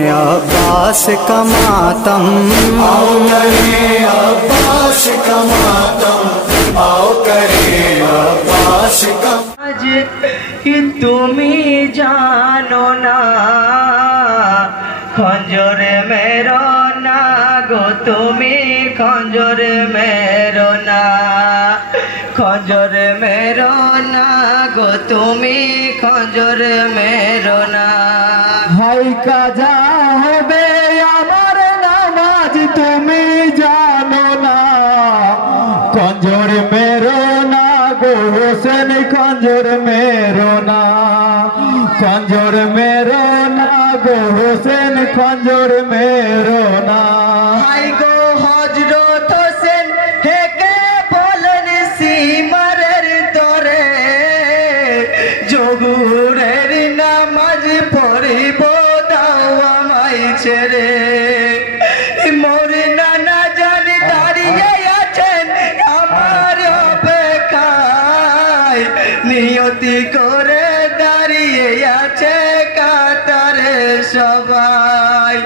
अब्बास का मातम, आओ करें अब्बास का मातम, आओ करें अब्बास का। आज कि तुमी जानो ना खंजर मेरो ना गो, तुमी खंजर मेरो ना, खंजर मेरो ना गो, तुमी खंजर मेरो ना। हाय काजा होबे आमार नामाज तुमी जानो ना, खंजर मेरो ना गो होसेन, खंजर मेरो ना, खंजर मेरो ना गो होसेन, खंजर मेरो ना। हाय गो हजरत होसेन हेके बोलेन सीमारेर तोरे, जोगुरेर नामाज पढ़िब दाও আমায় ছেড়ে। মোর নানা জান দাঁড়িয়ে আছেন আমার অপেক্ষায়, নিয়তি করে দাঁড়িয়ে আছে কাতারে সবাই।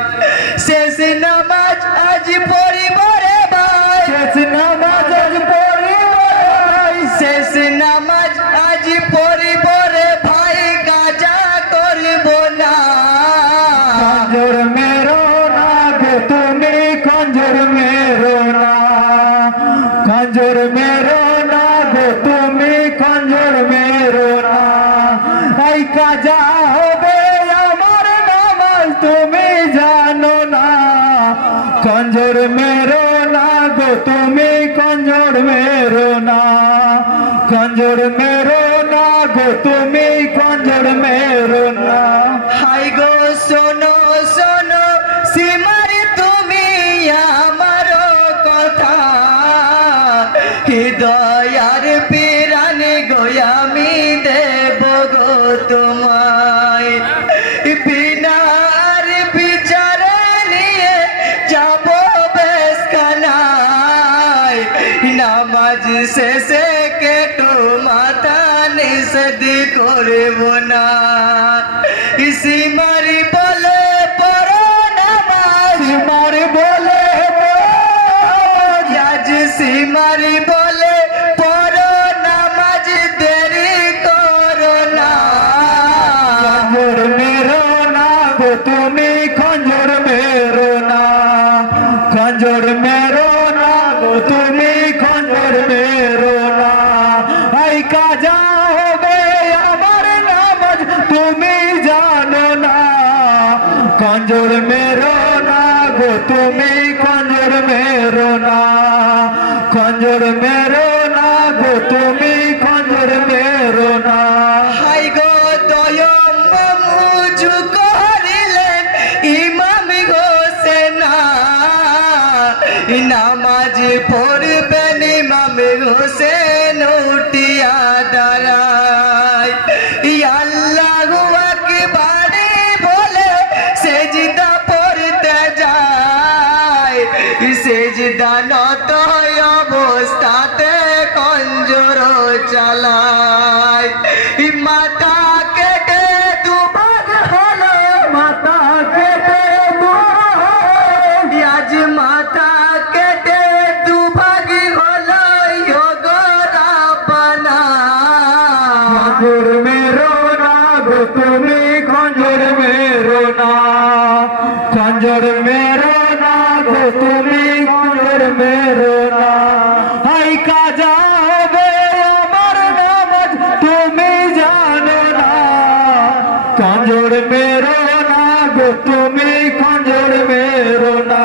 শেষ নামাজ আজ পড়িব রে ভাই, শেষ নামাজ আজ পড়িব ভাই, শেষ নামাজ আজ পড়িব রে ভাই, কাজা করব না। खंजर मेरो ना गो तुमी खंजर मेरो ना, खंजर मेरो ना गो तुमी खंजर मेरो ना। आई काजा होबे आमार नामाज तुमी जानो ना, खंजर मेरो ना गो तुमी खंजर मेरो ना, खंजर मेरो ना गो तुमी खंजर मेरो ना। हाय गो শোনো শোনো সীমারি তুমি আমার কথা, হৃদয়ার পিরানি গো আমি দেব গো তোমায়। বিনার বিচারে নিয়ে যাব বেশখানায়, নামাজ শেষে কেটো মাথা নিষেধ করব না। সীমারি বলে পড়ো নামাজ, সিমারি বলে আজ সীমারি বলে পড়ো নামাজ, দেরি করো না। खंजर मेरो ना गो तुमी खंजर मेरो ना, खंजर मेरो ना गो तुमी खंजर मेरो ना। आई काजा होबे आमार नामाज तुमी जानो ना, खंजर मेरो ना गो तुमी खंजर मेरो ना, खंजर मेरो ना गो तुमी खंजर मेरो ना। হাই গো দয়ম মুজু করিলেন ইমাম হোসেন, নামাজ পড়বেন ইমাম হোসেন উঠিয়া দাঁড়ায়। আল্লাহু আকবার বলে সেজদা পড়তে যায়, সেজদা নত অবস্থাতে খঞ্জর চালায়। মাথা কেটে দুভাগ হলো, माता केटे दुआज, আজ মাথা কেটে দুভাগ হলো, গো রাব্বানা। खंजर मेरो ना गो तुमी खंजर मेरो ना, खंजर मेरो ना गो तुमी खंजर मेरो ना। हाय काजा होबे आमार नामाज तुमी जानो ना, खंजर मेरो ना गो तुमी खंजर मेरो ना,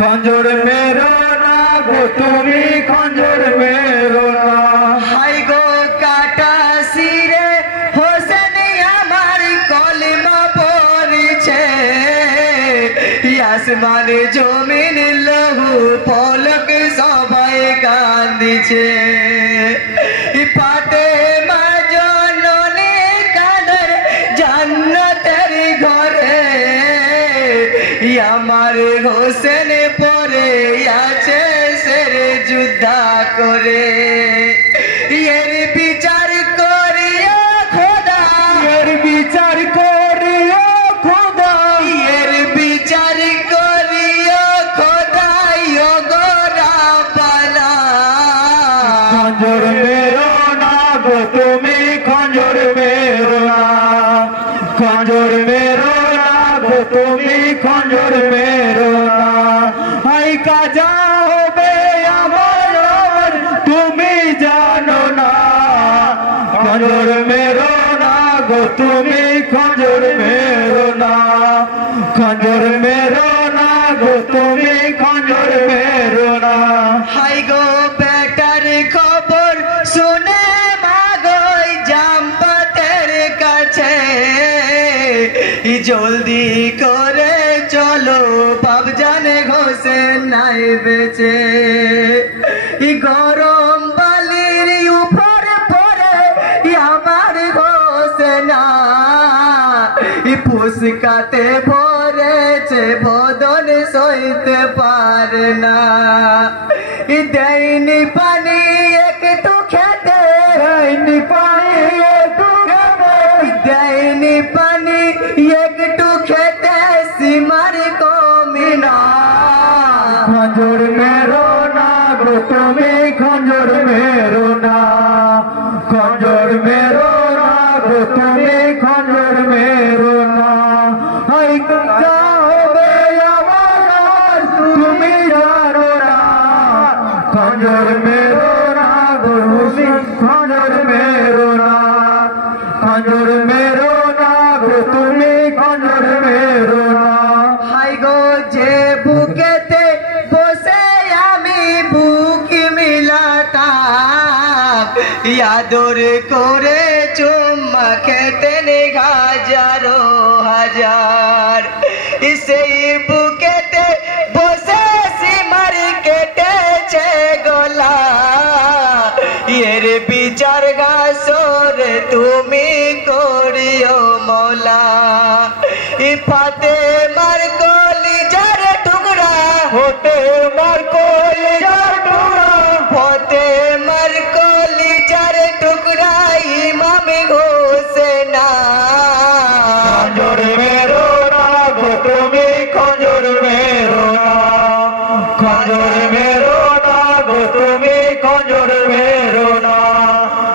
खंजर मेरो ना गो तुमी खंजर मेरो ना। হাই গো কাটা শিরে হোসেন আমার কলিমা পড়ছে, আসমান জমিন লহু পলক সবাই কান্দিছে। ফাতেমা জননী কাদের জান্নাতের ঘরে, আমার হোসেন পরে আছে শের যুদ্ধা করে। এর বিচার করিয়া খোদা, এর বিচার করিও খোদা, তুমি খঞ্জর মেরো না। হাই কাজা হবে আমার তুমি জানো না, খঞ্জর মেরো না গো তুমি খঞ্জর মেরো না, খঞ্জর মেরো না গো তুমি খঞ্জর মেরো না। হাই গো বেটার খবর শুনে মাগই জাম্বাতের কাছে, জলদি করে চলো বাবজানে হোসেন নাই বেঁচে। গরম বালির উপরে পরে আমার হোসেনা, ফুসকাতে ভরেছে বদন সইতে পারে না। দেয়নি পানি একটু খেতে, দেয়নি পানি একটু খেতে, দেয়নি পানি একটু খেতে সীমার কমিনা। খঞ্জর মেরো না গো তুমি খঞ্জর মেরো না, খঞ্জর মেরো না গো তুমি খঞ্জর মেরো না। হাই কাজা হবে আমার তুমি জানো না, খঞ্জর মেরো না গো তুমি খঞ্জর মেরো না, খঞ্জর মেরো না গো তুমি খঞ্জর মেরো না। হাই গো যে বুকেতে বসে আমি বুক মিলাতাম, আদর করে চুম্মা খেতেন হাজারো হাজার, সেই বুকেতে বসে সীমার কেটেছে গলা। এর বিচার গাছর তুমি করিও মৌলা, ফাতে মার কলিজার টুকরা হোটে মার কলিজার টুকরা, ফাতে মার কলিজার টুকরা ইমাম হোসেনা। খঞ্জর মেরো না গো তুমি খঞ্জর মেরো না, খঞ্জর মেরো না গো তুমি খঞ্জর মেরো না।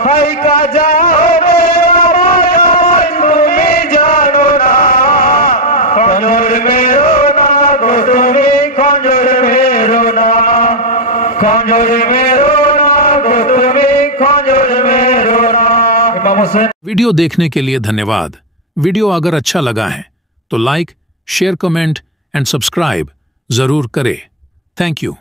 হাই কাজা হবে আমার তুমি জানো না, খঞ্জর মেরো না গো তুমি খঞ্জর মেরো না, খঞ্জর মেরো না গো তুমি খঞ্জর মেরো না। इमाम हुसैन। वीडियो देखने के लिए धन्यवाद। वीडियो अगर अच्छा लगा है तो like, share, comment and subscribe जरूर करें। Thank you.